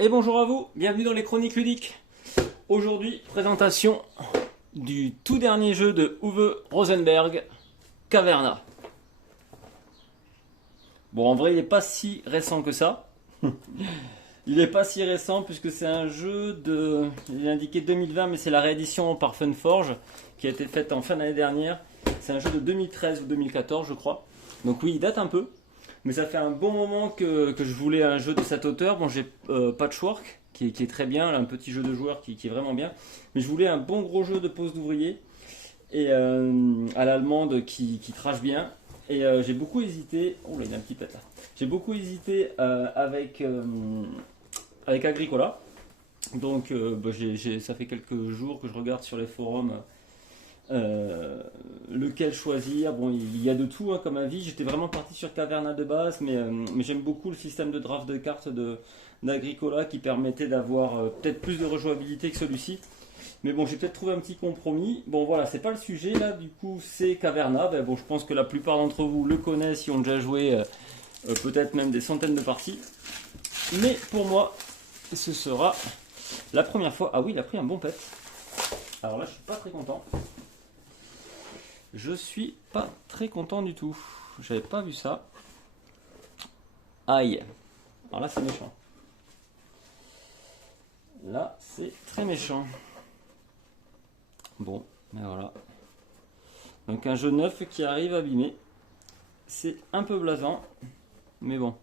Et bonjour à vous, bienvenue dans les Chroniques Ludiques. Aujourd'hui, présentation du tout dernier jeu de Uwe Rosenberg, Caverna. Bon, en vrai, il n'est pas si récent que ça. Il n'est pas si récent puisque c'est un jeu de... Il est indiqué 2020, mais c'est la réédition par Funforge qui a été faite en fin d'année dernière. C'est un jeu de 2013 ou 2014, je crois. Donc oui, il date un peu. Mais ça fait un bon moment que je voulais un jeu de cette hauteur. Bon, j'ai Patchwork, qui est très bien, là, un petit jeu de joueurs qui est vraiment bien. Mais je voulais un bon gros jeu de pose d'ouvrier, et à l'allemande qui trash bien. Et j'ai beaucoup hésité. Oh là, il y a un petit pet là. J'ai beaucoup hésité avec Agricola. Donc ça fait quelques jours que je regarde sur les forums lequel choisir. Bon, il y a de tout hein, comme avis. J'étais vraiment parti sur Caverna de base, mais j'aime beaucoup le système de draft de cartes d'Agricola qui permettait d'avoir peut-être plus de rejouabilité que celui-ci. Mais bon, j'ai peut-être trouvé un petit compromis. Bon, voilà, c'est pas le sujet là. Du coup, c'est Caverna. Ben, bon, je pense que la plupart d'entre vous le connaissent, y ont déjà joué peut-être même des centaines de parties. Mais pour moi, ce sera la première fois. Ah oui, il a pris un bon pet. Alors là, je suis pas très content. Je suis pas très content du tout. J'avais pas vu ça. Aïe. Alors là, c'est méchant. Là, c'est très méchant. Bon, mais voilà. Donc un jeu neuf qui arrive abîmé. C'est un peu blasant. Mais bon.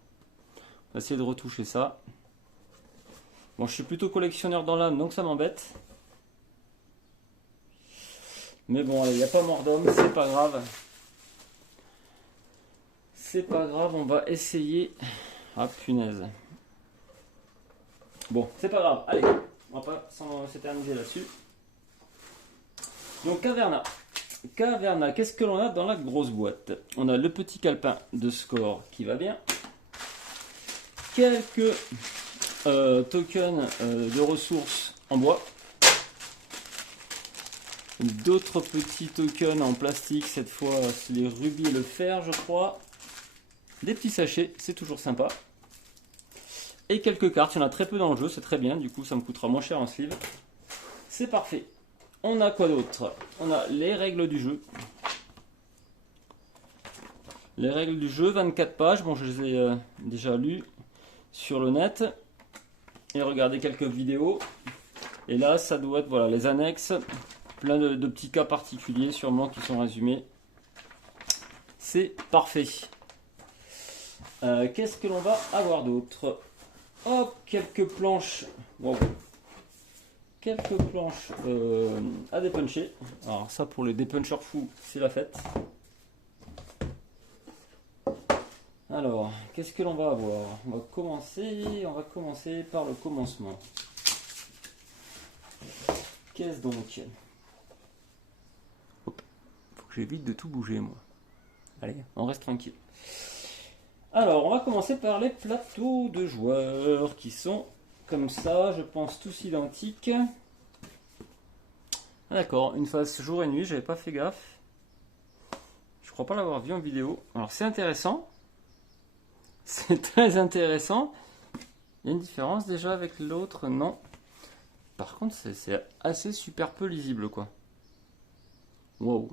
On va essayer de retoucher ça. Bon, je suis plutôt collectionneur dans l'âme, donc ça m'embête. Mais bon, il n'y a pas mort d'homme, c'est pas grave. C'est pas grave, on va essayer. Ah punaise. Bon, c'est pas grave, allez, on va pas s'éterniser là-dessus. Donc Caverna. Caverna, qu'est-ce que l'on a dans la grosse boîte? On a le petit calepin de score qui va bien. Quelques tokens de ressources en bois. D'autres petits tokens en plastique, cette fois c'est les rubis et le fer je crois. Des petits sachets, c'est toujours sympa. Et quelques cartes, il y en a très peu dans le jeu, c'est très bien, du coup ça me coûtera moins cher en sleeve. C'est parfait. On a quoi d'autre? On a les règles du jeu. Les règles du jeu, 24 pages, bon je les ai déjà lues sur le net. Et regardé quelques vidéos. Et là ça doit être voilà, les annexes. Plein de petits cas particuliers sûrement qui sont résumés. C'est parfait. Qu'est-ce que l'on va avoir d'autre? Hop, quelques planches. Wow. Quelques planches à dépuncher. Alors ça pour les dépuncheurs fous, c'est la fête. Alors, qu'est-ce que l'on va avoir? On va commencer par le commencement. Qu'est-ce donc? Hop, faut que j'évite de tout bouger moi. Allez, on reste tranquille. Alors, on va commencer par les plateaux de joueurs qui sont comme ça, je pense tous identiques. Ah, d'accord, une phase jour et nuit, j'avais pas fait gaffe. Je crois pas l'avoir vu en vidéo. Alors, c'est intéressant. C'est très intéressant. Il y a une différence déjà avec l'autre, non. Par contre, c'est assez super peu lisible quoi. Wow.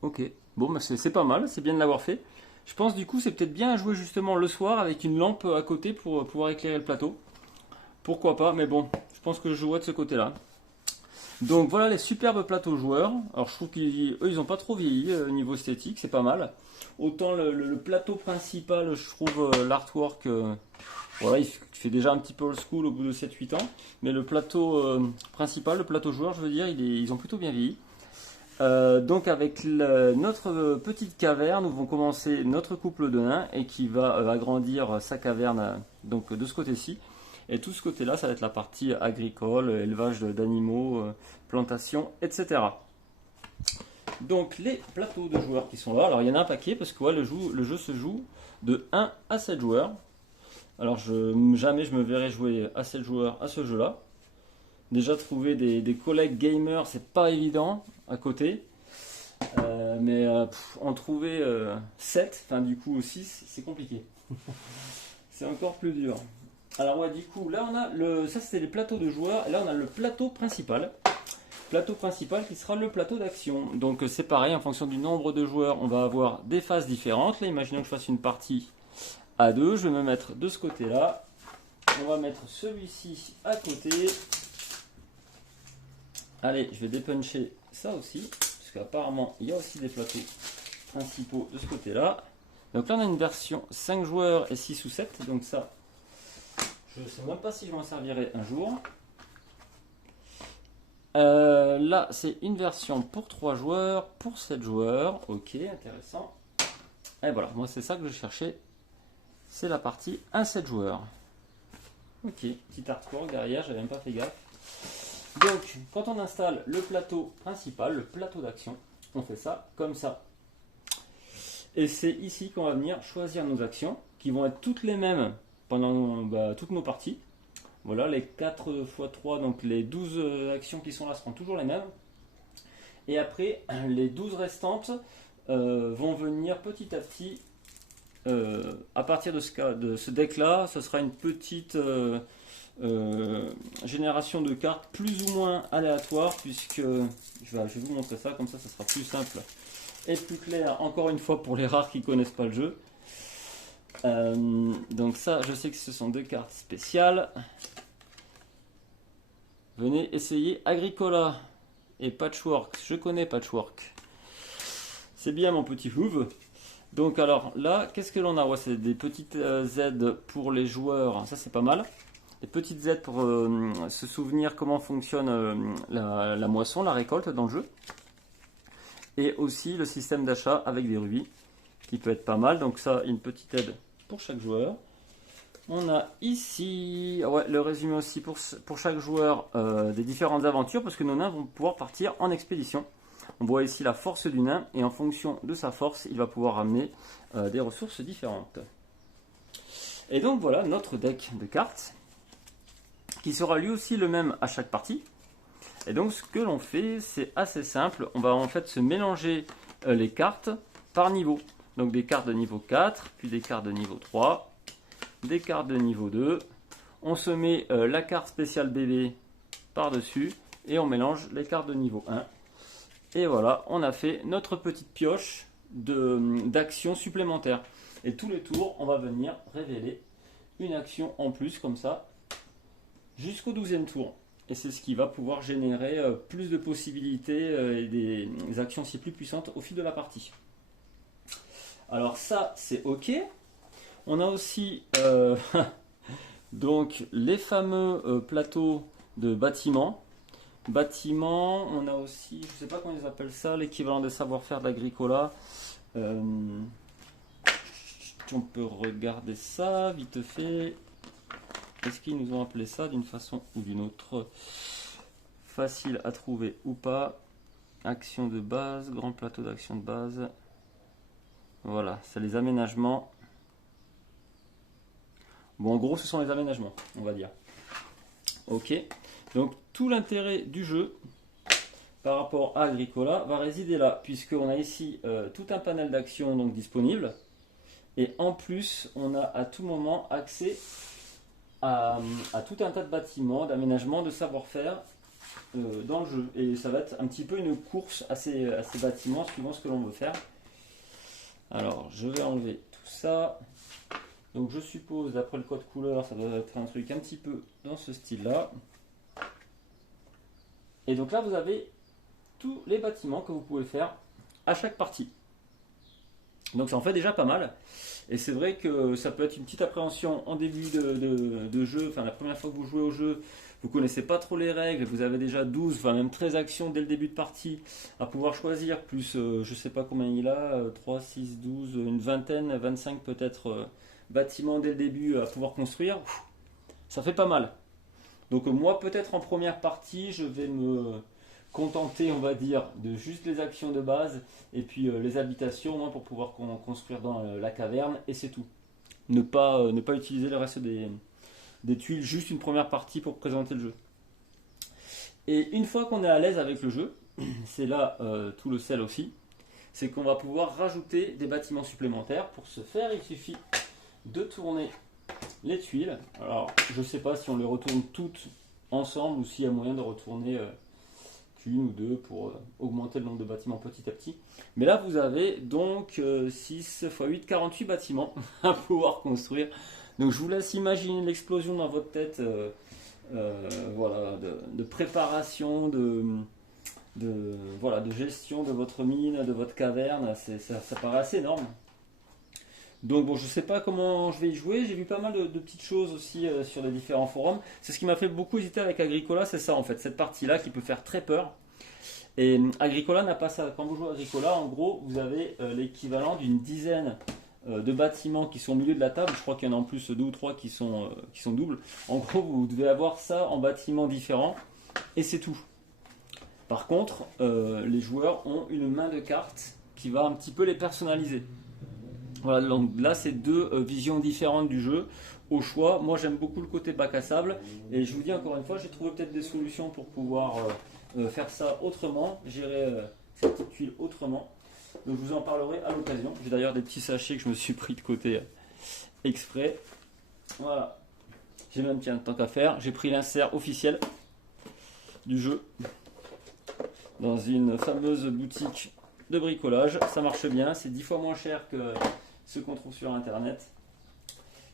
Ok. Bon, bah c'est pas mal, c'est bien de l'avoir fait. Je pense du coup c'est peut-être bien à jouer justement le soir avec une lampe à côté pour pouvoir éclairer le plateau. Pourquoi pas, mais bon, je pense que je jouerai de ce côté-là. Donc voilà les superbes plateaux joueurs. Alors je trouve qu'eux ils ont pas trop vieilli niveau esthétique, c'est pas mal. Autant le plateau principal, je trouve l'artwork, voilà, il fait déjà un petit peu old school au bout de 7-8 ans. Mais le plateau principal, le plateau joueur, je veux dire, ils ont plutôt bien vieilli. Donc avec notre petite caverne, nous vont commencer notre couple de nains et qui va agrandir sa caverne donc de ce côté-ci. Et tout ce côté-là, ça va être la partie agricole, élevage d'animaux, plantation, etc. Donc les plateaux de joueurs qui sont là, alors il y en a un paquet parce que ouais, le jeu se joue de 1 à 7 joueurs. Alors jamais je me verrai jouer à 7 joueurs à ce jeu-là. Déjà trouver des collègues gamers, c'est pas évident à côté. Mais en trouver 7, enfin du coup 6, c'est compliqué. C'est encore plus dur. Alors ouais, du coup, là on a ça c'était les plateaux de joueurs, et là on a le plateau principal. Plateau principal qui sera le plateau d'action. Donc c'est pareil, en fonction du nombre de joueurs, on va avoir des phases différentes. Là, imaginons que je fasse une partie à deux, je vais me mettre de ce côté-là. On va mettre celui-ci à côté. Allez, je vais dépuncher ça aussi, parce qu'apparemment il y a aussi des plateaux principaux de ce côté-là. Donc là on a une version 5 joueurs et 6 ou 7, donc ça, je ne sais même pas si je m'en servirai un jour. Là c'est une version pour 3 joueurs, pour 7 joueurs, ok, intéressant. Et voilà, moi c'est ça que je cherchais, c'est la partie 1-7 joueurs. Ok, petit artwork derrière, j'avais même pas fait gaffe. Donc, quand on installe le plateau principal, le plateau d'action, on fait ça comme ça. Et c'est ici qu'on va venir choisir nos actions, qui vont être toutes les mêmes pendant toutes nos parties. Voilà, les 4 x 3, donc les 12 actions qui sont là seront toujours les mêmes. Et après, les 12 restantes vont venir petit à petit. À partir de ce deck-là, ce sera une petite génération de cartes plus ou moins aléatoire, puisque je vais vous montrer ça, comme ça sera plus simple et plus clair, encore une fois pour les rares qui ne connaissent pas le jeu. Donc ça, je sais que ce sont deux cartes spéciales. Venez essayer Agricola et Patchwork. Je connais Patchwork. C'est bien mon petit Hoove. Donc alors là, qu'est-ce que l'on a? Ouais, c'est des petites aides pour les joueurs, ça c'est pas mal. Des petites aides pour se souvenir comment fonctionne la moisson, la récolte dans le jeu. Et aussi le système d'achat avec des rubis, qui peut être pas mal. Donc ça, une petite aide pour chaque joueur. On a ici le résumé aussi pour chaque joueur des différentes aventures, parce que nos nains vont pouvoir partir en expédition. On voit ici la force du nain, et en fonction de sa force, il va pouvoir ramener des ressources différentes. Et donc voilà notre deck de cartes, qui sera lui aussi le même à chaque partie. Et donc ce que l'on fait, c'est assez simple. On va en fait se mélanger les cartes par niveau. Donc des cartes de niveau 4, puis des cartes de niveau 3, des cartes de niveau 2. On se met la carte spéciale bébé par-dessus, et on mélange les cartes de niveau 1. Et voilà, on a fait notre petite pioche d'actions supplémentaires. Et tous les tours, on va venir révéler une action en plus, comme ça, jusqu'au 12e tour. Et c'est ce qui va pouvoir générer plus de possibilités et des actions aussi plus puissantes au fil de la partie. Alors ça, c'est ok. On a aussi donc les fameux plateaux de bâtiments. On a aussi, je ne sais pas comment ils appellent ça, l'équivalent des savoir-faire d'Agricola. On peut regarder ça vite fait. Est-ce qu'ils nous ont appelé ça d'une façon ou d'une autre? Facile à trouver ou pas. Action de base, grand plateau d'action de base. Voilà, c'est les aménagements. Bon, en gros, ce sont les aménagements, on va dire. Ok, donc tout l'intérêt du jeu par rapport à Agricola va résider là, puisqu'on a ici tout un panel d'actions donc disponible, et en plus on a à tout moment accès à tout un tas de bâtiments, d'aménagements, de savoir-faire dans le jeu, et ça va être un petit peu une course à ces bâtiments suivant ce que l'on veut faire. Alors je vais enlever tout ça. Donc je suppose, d'après le code couleur, ça doit être un truc un petit peu dans ce style-là. Et donc là, vous avez tous les bâtiments que vous pouvez faire à chaque partie. Donc ça en fait déjà pas mal. Et c'est vrai que ça peut être une petite appréhension en début de jeu. Enfin, la première fois que vous jouez au jeu, vous ne connaissez pas trop les règles. Vous avez déjà 12, enfin même 13 actions dès le début de partie à pouvoir choisir. Plus, je ne sais pas combien il a, 3, 6, 12, une vingtaine, 25 peut-être bâtiments dès le début à pouvoir construire. Ça fait pas mal. Donc moi peut-être en première partie, je vais me contenter, on va dire, de juste les actions de base et puis les habitations, moins pour pouvoir construire dans la caverne, et c'est tout. Ne pas utiliser le reste des tuiles, juste une première partie pour présenter le jeu. Et une fois qu'on est à l'aise avec le jeu, c'est là tout le sel aussi, c'est qu'on va pouvoir rajouter des bâtiments supplémentaires. Pour ce faire, il suffit de tourner les tuiles. Alors, je ne sais pas si on les retourne toutes ensemble ou s'il y a moyen de retourner qu'une ou deux pour augmenter le nombre de bâtiments petit à petit. Mais là, vous avez donc 6 x 8, 48 bâtiments à pouvoir construire. Donc, je vous laisse imaginer l'explosion dans votre tête voilà, de préparation, voilà, de gestion de votre mine, de votre caverne. Ça paraît assez énorme. Donc bon, je sais pas comment je vais y jouer. J'ai vu pas mal de petites choses aussi sur les différents forums. C'est ce qui m'a fait beaucoup hésiter avec Agricola, c'est ça en fait, cette partie-là qui peut faire très peur. Et Agricola n'a pas ça. Quand vous jouez à Agricola, en gros, vous avez l'équivalent d'une dizaine de bâtiments qui sont au milieu de la table. Je crois qu'il y en a en plus deux ou trois qui sont doubles. En gros, vous devez avoir ça en bâtiments différents et c'est tout. Par contre, les joueurs ont une main de cartes qui va un petit peu les personnaliser. Voilà, donc là c'est deux visions différentes du jeu au choix. Moi j'aime beaucoup le côté bac à sable et je vous dis encore une fois, j'ai trouvé peut-être des solutions pour pouvoir faire ça autrement, gérer cette petite tuile autrement. Donc je vous en parlerai à l'occasion. J'ai d'ailleurs des petits sachets que je me suis pris de côté exprès. Voilà, j'ai même, tiens, tant qu'à faire, j'ai pris l'insert officiel du jeu dans une fameuse boutique de bricolage. Ça marche bien, c'est 10 fois moins cher que ce qu'on trouve sur internet.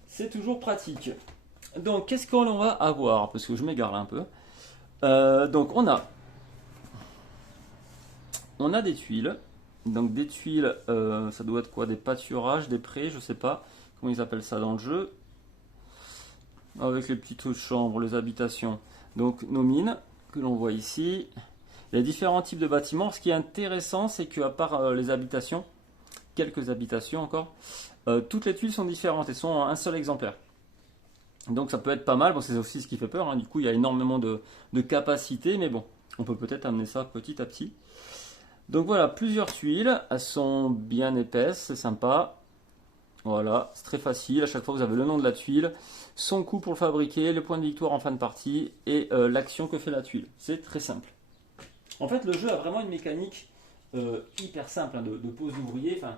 C'est toujours pratique. Donc qu'est-ce qu'on va avoir? Parce que je m'égare là un peu. Donc on a des tuiles. Donc des tuiles, ça doit être quoi? Des pâturages, des prés, je sais pas comment ils appellent ça dans le jeu. Avec les petites chambres, les habitations. Donc nos mines que l'on voit ici. Les différents types de bâtiments. Ce qui est intéressant, c'est qu'à part les habitations, quelques habitations encore, toutes les tuiles sont différentes et sont en un seul exemplaire. Donc ça peut être pas mal, bon, c'est aussi ce qui fait peur, hein. Du coup il y a énormément de capacité, mais bon, on peut peut-être amener ça petit à petit. Donc voilà, plusieurs tuiles, elles sont bien épaisses, c'est sympa. Voilà, c'est très facile, à chaque fois vous avez le nom de la tuile, son coût pour le fabriquer, le point de victoire en fin de partie et l'action que fait la tuile. C'est très simple. En fait le jeu a vraiment une mécanique hyper simple, hein, de pose d'ouvrier. Enfin,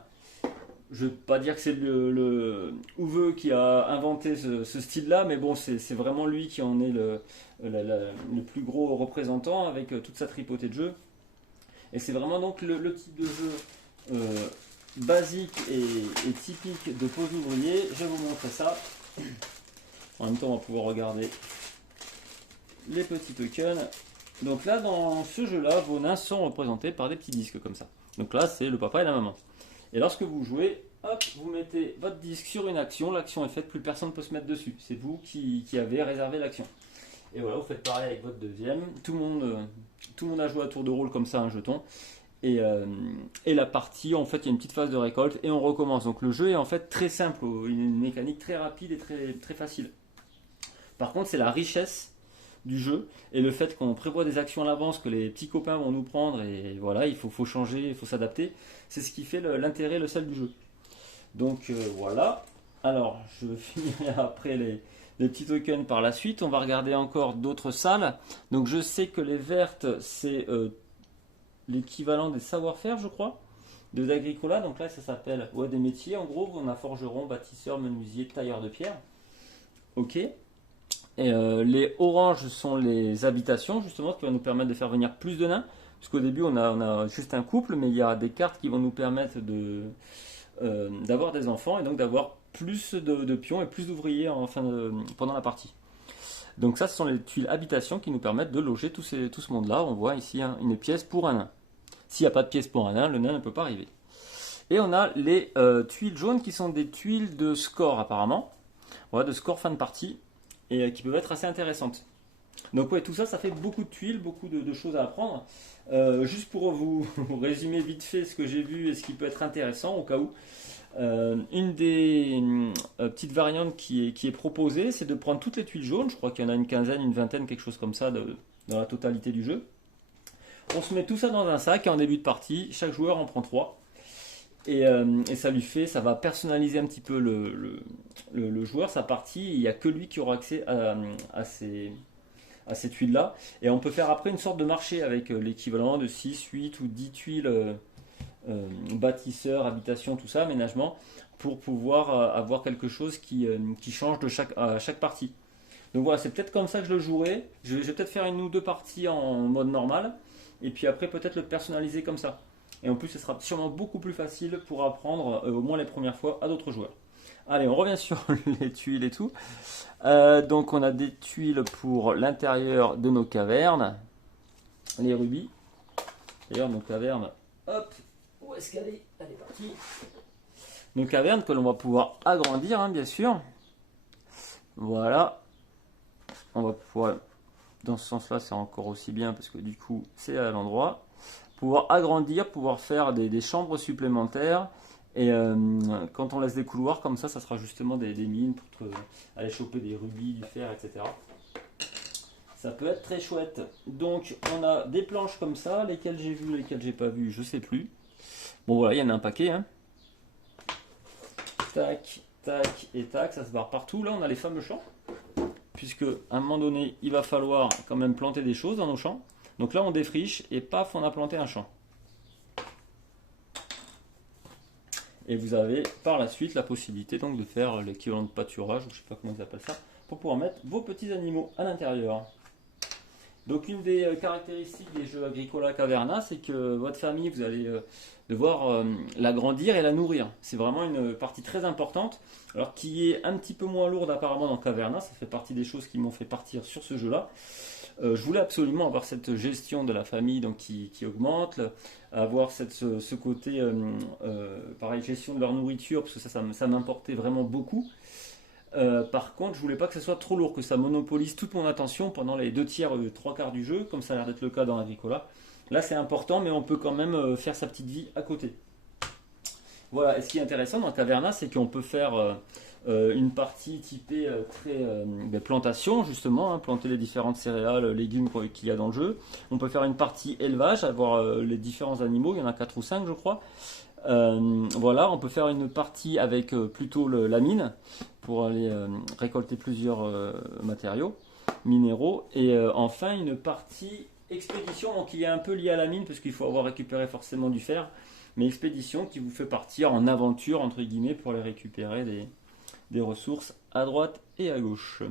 je ne veux pas dire que c'est le Uwe qui a inventé ce style-là, mais bon, c'est vraiment lui qui en est le plus gros représentant avec toute sa tripotée de jeux. Et c'est vraiment donc le type de jeu basique et typique de pose d'ouvrier. Je vais vous montrer ça. En même temps, on va pouvoir regarder les petits tokens. Donc là, dans ce jeu-là, vos nains sont représentés par des petits disques comme ça. Donc là, c'est le papa et la maman. Et lorsque vous jouez, hop, vous mettez votre disque sur une action, l'action est faite, plus personne ne peut se mettre dessus. C'est vous qui avez réservé l'action. Et voilà, vous faites pareil avec votre deuxième. Tout le monde a joué à tour de rôle comme ça, un jeton. Et la partie, en fait, il y a une petite phase de récolte et on recommence. Donc le jeu est en fait très simple, une mécanique très rapide et très, très facile. Par contre, c'est la richesse du jeu et le fait qu'on prévoit des actions à l'avance que les petits copains vont nous prendre et voilà, il faut changer, il faut s'adapter. C'est ce qui fait l'intérêt, le sel du jeu. Donc voilà. Alors, je finirai après les petits tokens par la suite. On va regarder encore d'autres salles. Donc je sais que les vertes, c'est l'équivalent des savoir-faire, je crois, de l'Agricola. Donc là, ça s'appelle des métiers. En gros, on a forgeron, bâtisseur, menuisier, tailleur de pierre. Ok. Et les oranges sont les habitations, justement, qui vont nous permettre de faire venir plus de nains. Parce qu'au début, on a juste un couple, mais il y a des cartes qui vont nous permettre d'avoir des enfants et donc d'avoir plus de pions et plus d'ouvriers pendant la partie. Donc ça, ce sont les tuiles habitations qui nous permettent de loger tout ce monde-là. On voit ici une pièce pour un nain. S'il n'y a pas de pièce pour un nain, le nain ne peut pas arriver. Et on a les tuiles jaunes qui sont des tuiles de score apparemment. Voilà, de score fin de partie. Et qui peuvent être assez intéressantes. Donc ouais, tout ça, ça fait beaucoup de tuiles, beaucoup de choses à apprendre. Juste pour vous résumer vite fait ce que j'ai vu et ce qui peut être intéressant au cas où. Une des petites variantes qui est proposée, c'est de prendre toutes les tuiles jaunes. Je crois qu'il y en a une quinzaine, une vingtaine, quelque chose comme ça dans la totalité du jeu. On se met tout ça dans un sac et en début de partie, chaque joueur en prend 3. Et ça va personnaliser un petit peu le joueur, sa partie. Il n'y a que lui qui aura accès à ces tuiles-là. Et on peut faire après une sorte de marché avec l'équivalent de 6, 8 ou 10 tuiles, bâtisseurs, habitations, tout ça, aménagement, pour pouvoir avoir quelque chose qui change à chaque partie. Donc voilà, c'est peut-être comme ça que je le jouerai. Je vais peut-être faire une ou deux parties en mode normal, et puis après peut-être le personnaliser comme ça. Et en plus, ce sera sûrement beaucoup plus facile pour apprendre, au moins les premières fois, à d'autres joueurs. Allez, on revient sur les tuiles et tout. Donc on a des tuiles pour l'intérieur de nos cavernes, les rubis. D'ailleurs, nos cavernes, hop, où est-ce qu'elle est? Elle est partie. Nos cavernes que l'on va pouvoir agrandir, hein, bien sûr. Voilà. On va pouvoir, dans ce sens-là, c'est encore aussi bien parce que du coup, c'est à l'endroit. Pouvoir agrandir, pouvoir faire des chambres supplémentaires. Et quand on laisse des couloirs comme ça sera justement des mines pour aller choper des rubis, du fer, etc. Ça peut être très chouette. Donc on a des planches comme ça, lesquelles j'ai vues, lesquelles j'ai pas vues, je sais plus. Bon voilà, il y en a un paquet. Hein. Tac, tac et tac, ça se barre partout. Là on a les fameux champs. Puisque à un moment donné, il va falloir quand même planter des choses dans nos champs. Donc là on défriche et paf, on a planté un champ. Et vous avez par la suite la possibilité donc de faire l'équivalent de pâturage, ou je sais pas comment ils appellent ça, pour pouvoir mettre vos petits animaux à l'intérieur. Donc une des caractéristiques des jeux Agricola Caverna, c'est que votre famille, vous allez devoir l'agrandir et la nourrir. C'est vraiment une partie très importante, alors qui est un petit peu moins lourde apparemment dans Caverna, ça fait partie des choses qui m'ont fait partir sur ce jeu-là. Je voulais absolument avoir cette gestion de la famille donc qui augmente, avoir ce côté, pareil, gestion de leur nourriture, parce que ça m'importait vraiment beaucoup. Par contre, je voulais pas que ce soit trop lourd, que ça monopolise toute mon attention pendant les 2/3, 3/4 du jeu, comme ça a l'air d'être le cas dans Agricola. Là, c'est important, mais on peut quand même faire sa petite vie à côté. Voilà, et ce qui est intéressant dans Caverna, c'est qu'on peut faire une partie typée plantation, justement, hein, planter les différentes céréales, légumes qu'il y a dans le jeu. On peut faire une partie élevage, avoir les différents animaux, il y en a 4 ou 5, je crois. Voilà, on peut faire une partie avec plutôt la mine pour aller récolter plusieurs matériaux, minéraux, et enfin une partie expédition, donc il est un peu lié à la mine parce qu'il faut avoir récupéré forcément du fer, mais expédition qui vous fait partir en aventure entre guillemets pour aller récupérer des ressources à droite et à gauche.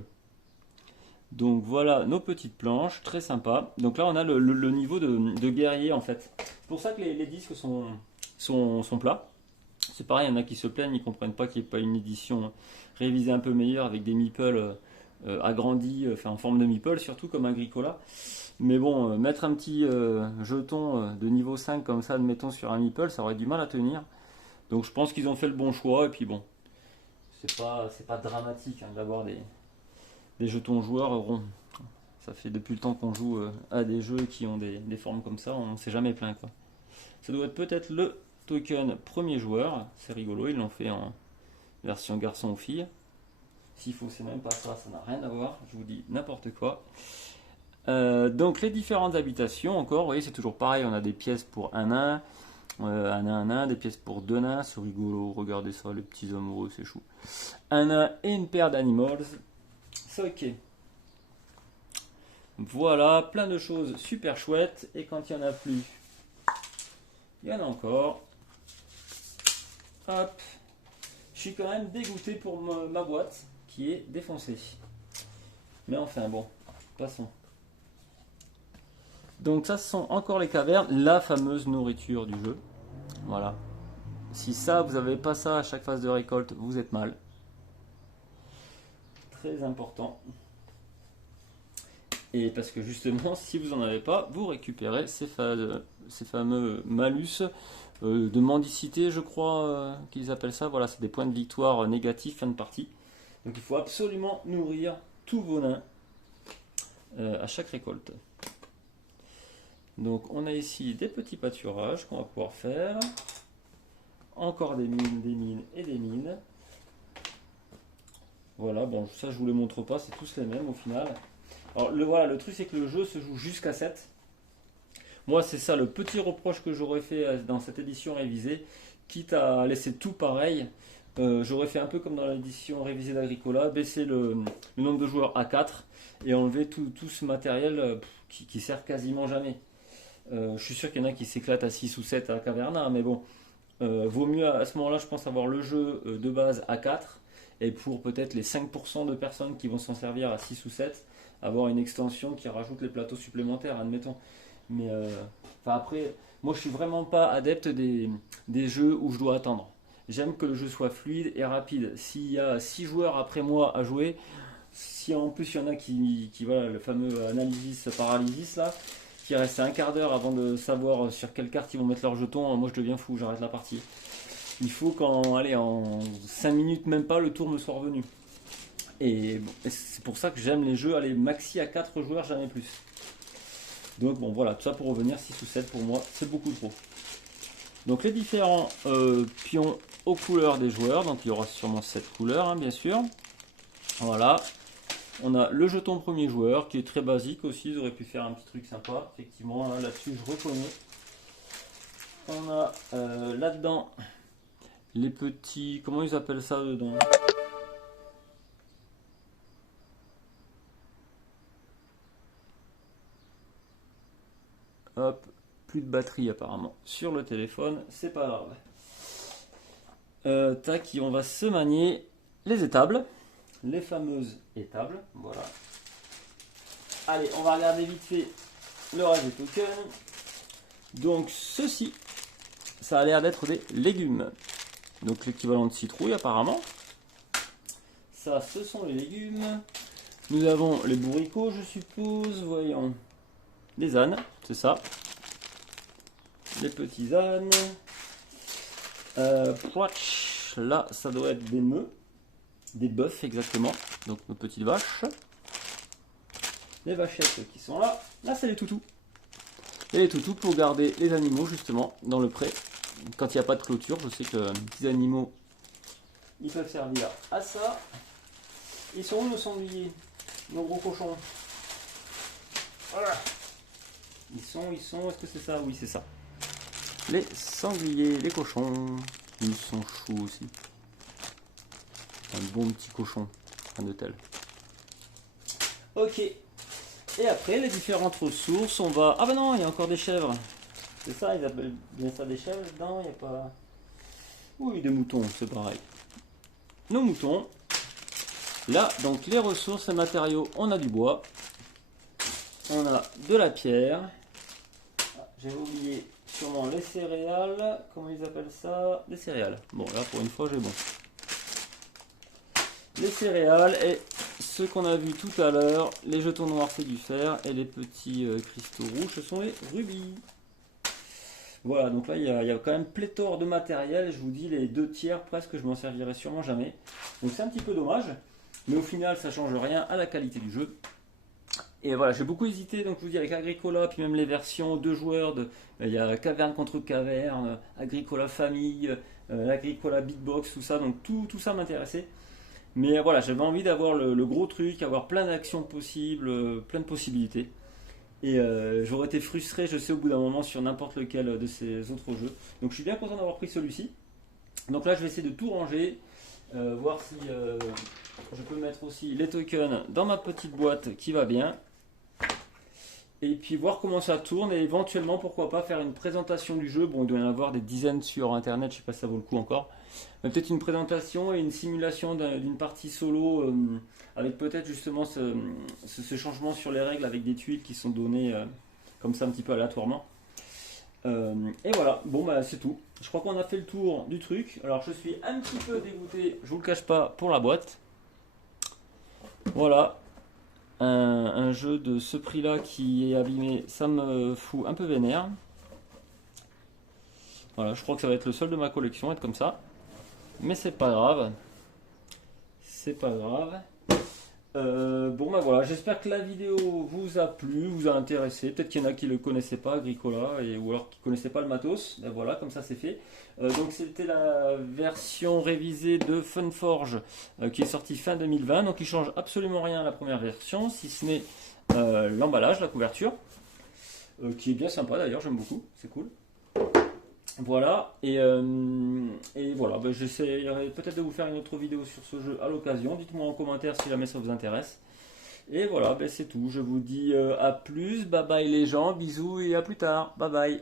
Donc voilà nos petites planches, très sympa. Donc là on a le niveau de guerrier en fait. C'est pour ça que les disques sont plats. C'est pareil, il y en a qui se plaignent, ils ne comprennent pas qu'il n'y ait pas une édition révisée un peu meilleure avec des meeples agrandis, enfin en forme de meeple, surtout comme Agricola. Mais bon, mettre un petit jeton de niveau 5 comme ça, admettons, sur un meeple, ça aurait du mal à tenir. Donc je pense qu'ils ont fait le bon choix, et puis bon, c'est pas dramatique hein, d'avoir des jetons joueurs ronds. Ça fait depuis le temps qu'on joue à des jeux qui ont des formes comme ça, on ne s'est jamais plaint quoi. Ça doit être peut-être le token premier joueur, c'est rigolo, ils l'ont fait en version garçon ou fille. S'il faut, c'est même pas ça, ça n'a rien à voir, je vous dis n'importe quoi. Donc les différentes habitations, encore, vous voyez, c'est toujours pareil, on a des pièces pour un nain, un nain, des pièces pour 2 nains, c'est rigolo, regardez ça, les petits amoureux, c'est chou. Un nain et une paire d'animals, c'est ok. Voilà, plein de choses super chouettes, et quand il n'y en a plus, il y en a encore. Hop. Je suis quand même dégoûté pour ma boîte qui est défoncée. Mais enfin bon, passons. Donc ça, ce sont encore les cavernes, la fameuse nourriture du jeu. Voilà. Si ça, vous n'avez pas ça à chaque phase de récolte, vous êtes mal. Très important. Et parce que justement, si vous n'en avez pas, vous récupérez ces fameux malus de mendicité, je crois qu'ils appellent ça. Voilà, c'est des points de victoire négatifs fin de partie. Donc il faut absolument nourrir tous vos nains à chaque récolte. Donc on a ici des petits pâturages qu'on va pouvoir faire. Encore des mines et des mines. Voilà, bon ça je vous les montre pas, c'est tous les mêmes au final. Alors voilà, le truc c'est que le jeu se joue jusqu'à 7. Moi c'est ça le petit reproche que j'aurais fait dans cette édition révisée. Quitte à laisser tout pareil, j'aurais fait un peu comme dans l'édition révisée d'Agricola, baisser le nombre de joueurs à 4 et enlever tout ce matériel qui sert quasiment jamais. Je suis sûr qu'il y en a qui s'éclatent à 6 ou 7 à Caverna, mais bon, Vaut mieux à ce moment-là, je pense, avoir le jeu de base à 4. Et pour peut-être les 5% de personnes qui vont s'en servir à 6 ou 7, avoir une extension qui rajoute les plateaux supplémentaires, admettons. Mais enfin après, moi je suis vraiment pas adepte des jeux où je dois attendre. J'aime que le jeu soit fluide et rapide. S'il y a 6 joueurs après moi à jouer, si en plus il y en a qui voilà, le fameux analysis paralysis là, qui reste un quart d'heure avant de savoir sur quelle carte ils vont mettre leur jeton, moi je deviens fou, j'arrête la partie. Il faut en 5 minutes, même pas, le tour me soit revenu. Et bon, c'est pour ça que j'aime les jeux, aller maxi à 4 joueurs, jamais plus. Donc bon voilà, tout ça pour revenir, 6 ou 7 pour moi, c'est beaucoup trop. Donc les différents pions aux couleurs des joueurs, donc il y aura sûrement 7 couleurs, hein, bien sûr. Voilà. On a le jeton premier joueur qui est très basique aussi, ils auraient pu faire un petit truc sympa, effectivement, là-dessus je reconnais. On a là-dedans les petits, comment ils appellent ça dedans? Hop, plus de batterie apparemment sur le téléphone, c'est pas grave. Tac, on va se manier les étables, les fameuses étables, voilà. Allez, on va regarder vite fait le reste des tokens. Donc ceci, ça a l'air d'être des légumes. Donc l'équivalent de citrouille apparemment. Ça, ce sont les légumes. Nous avons les bourricots, je suppose. Voyons. Les ânes, c'est ça. Les petits ânes. Là, ça doit être des meux. Des bœufs, exactement. Donc nos petites vaches. Les vachettes qui sont là. Là, c'est les toutous. Et les toutous pour garder les animaux, justement, dans le pré. Quand il n'y a pas de clôture, je sais que les petits animaux, ils peuvent servir à ça. Ils sont où nos sangliers? Nos gros cochons? Voilà. Ils sont, est-ce que c'est ça? Oui, c'est ça. Les sangliers, les cochons, ils sont choux aussi. Un bon petit cochon, un de tel. Ok. Et après, les différentes ressources, on va... Ah bah non, il y a encore des chèvres. C'est ça, ils appellent bien ça des chèvres dedans, il n'y a pas... Oui, des moutons, c'est pareil. Nos moutons. Là, donc les ressources et matériaux, on a du bois. On a de la pierre. Ah, j'ai oublié sûrement les céréales. Comment ils appellent ça? Des céréales. Bon, là, pour une fois, j'ai bon. Les céréales et ce qu'on a vu tout à l'heure, les jetons noirs, c'est du fer. Et les petits cristaux rouges, ce sont les rubis. Voilà, donc là il y a quand même pléthore de matériel. Je vous dis, les 2/3 presque, je m'en servirai sûrement jamais. Donc c'est un petit peu dommage, mais au final ça change rien à la qualité du jeu. Et voilà, j'ai beaucoup hésité, donc je vous dis, avec Agricola, puis même les versions 2 joueurs, il y a Caverne contre Caverne, Agricola Famille, Agricola Big Box, tout ça, donc tout ça m'intéressait. Mais voilà, j'avais envie d'avoir le gros truc, avoir plein d'actions possibles, plein de possibilités. Et j'aurais été frustré, je sais, au bout d'un moment sur n'importe lequel de ces autres jeux. Donc je suis bien content d'avoir pris celui-ci. Donc là, je vais essayer de tout ranger, voir si je peux mettre aussi les tokens dans ma petite boîte qui va bien. Et puis voir comment ça tourne et éventuellement, pourquoi pas, faire une présentation du jeu. Bon, il doit y en avoir des dizaines sur internet, je sais pas si ça vaut le coup encore. Mais peut-être une présentation et une simulation d'une partie solo avec peut-être justement ce changement sur les règles avec des tuiles qui sont données comme ça un petit peu aléatoirement. Et voilà, bon bah c'est tout. Je crois qu'on a fait le tour du truc. Alors je suis un petit peu dégoûté, je vous le cache pas, pour la boîte. Voilà. Un jeu de ce prix là qui est abîmé, ça me fout un peu vénère. Voilà, je crois que ça va être le seul de ma collection, être comme ça. Mais c'est pas grave. C'est pas grave. Bon bah voilà, j'espère que la vidéo vous a plu, vous a intéressé. Peut-être qu'il y en a qui ne le connaissaient pas, Agricola, ou alors qui ne connaissaient pas le matos. Ben voilà, comme ça c'est fait. Donc c'était la version révisée de Funforge qui est sortie fin 2020. Donc il change absolument rien à la première version, si ce n'est l'emballage, la couverture, qui est bien sympa d'ailleurs, j'aime beaucoup, c'est cool. Voilà, et voilà, ben j'essaierai peut-être de vous faire une autre vidéo sur ce jeu à l'occasion. Dites-moi en commentaire si jamais ça vous intéresse. Et voilà, ben c'est tout. Je vous dis à plus, bye bye les gens, bisous et à plus tard, bye bye.